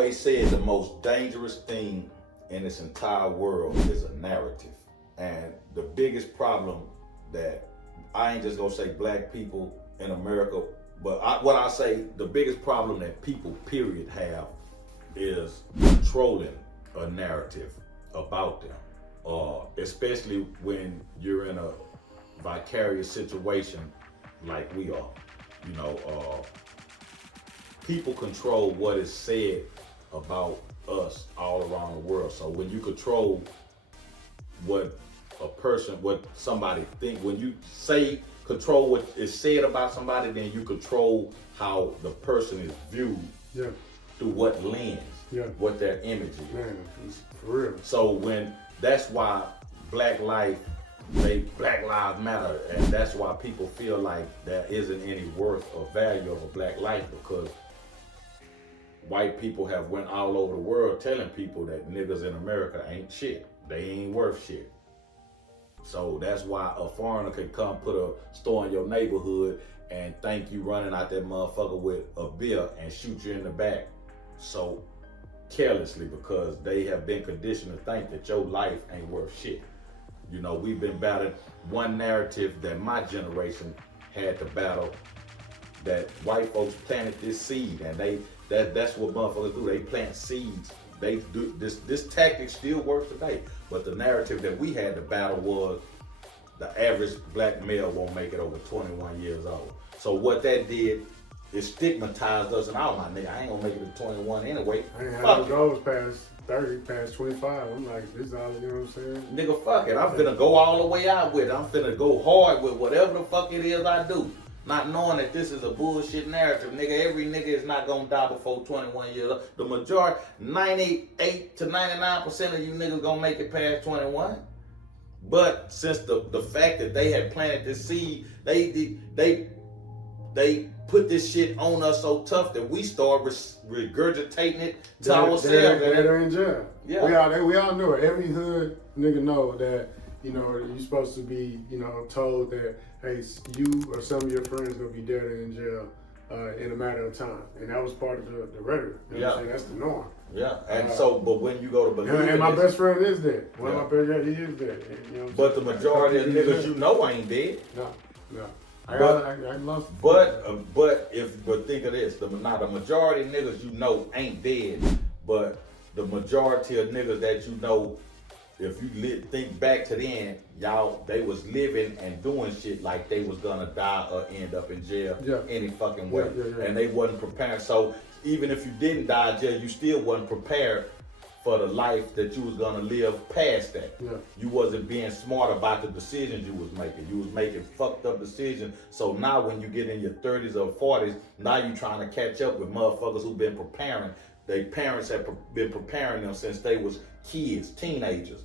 always said the most dangerous thing in this entire world is a narrative. And the biggest problem that, I ain't just gonna say black people in America, but what I say, the biggest problem that people, period, have is controlling a narrative about them. Especially when you're in a vicarious situation like we are. You know, people control what is said about us all around the world. So when you control what somebody think, when you say control what is said about somebody, then you control how the person is viewed through what lens, what their image is. Man, for real. So that's why Black Lives Matter, and that's why people feel like there isn't any worth or value of a black life, because white people have went all over the world telling people that niggas in America ain't shit. They ain't worth shit. So that's why a foreigner could come put a store in your neighborhood and think you running out that motherfucker with a beer and shoot you in the back so carelessly, because they have been conditioned to think that your life ain't worth shit. You know, we've been battling one narrative that my generation had to battle, that white folks planted this seed, and that's what motherfuckers do. They plant seeds. They do this tactic still works today, but the narrative that we had to battle was the average black male won't make it over 21 years old. So what that did is stigmatized us, and my nigga, I ain't gonna make it to 21 anyway. I ain't had no goals past 30, past 25. I'm like, this is all, you know what I'm saying? Nigga, fuck it. I'm finna go all the way out with it. I'm finna go hard with whatever the fuck it is I do. Not knowing that this is a bullshit narrative. Nigga, every nigga is not gonna die before 21 years old. The majority, 98 to 99% of you niggas gonna make it past 21. But since the fact that they had planted this seed, they put this shit on us so tough that we start regurgitating it to ourselves. They're in jail. Yeah. We all know it. Every hood nigga know that, you know, you're supposed to be, you know, told that, hey, you or some of your friends gonna be dead or in jail in a matter of time. And that was part of the rhetoric. You know what I'm saying? That's the norm. Yeah, and but when you go to believe and my best friend is dead. One of my best friends, he is dead. You know, but the majority of niggas you know ain't dead. No. I lost. But think of this: the majority of niggas you know ain't dead, but the majority of niggas that you know, if you think back to then, they was living and doing shit like they was gonna die or end up in jail any fucking way, and they wasn't prepared. So even if you didn't die in jail, you still wasn't prepared for the life that you was gonna live past that. You wasn't being smart about the decisions you was making. You was making fucked up decisions. So now when you get in your 30s or 40s, now you trying to catch up with motherfuckers who been preparing. Their parents have been preparing them since they was kids, teenagers.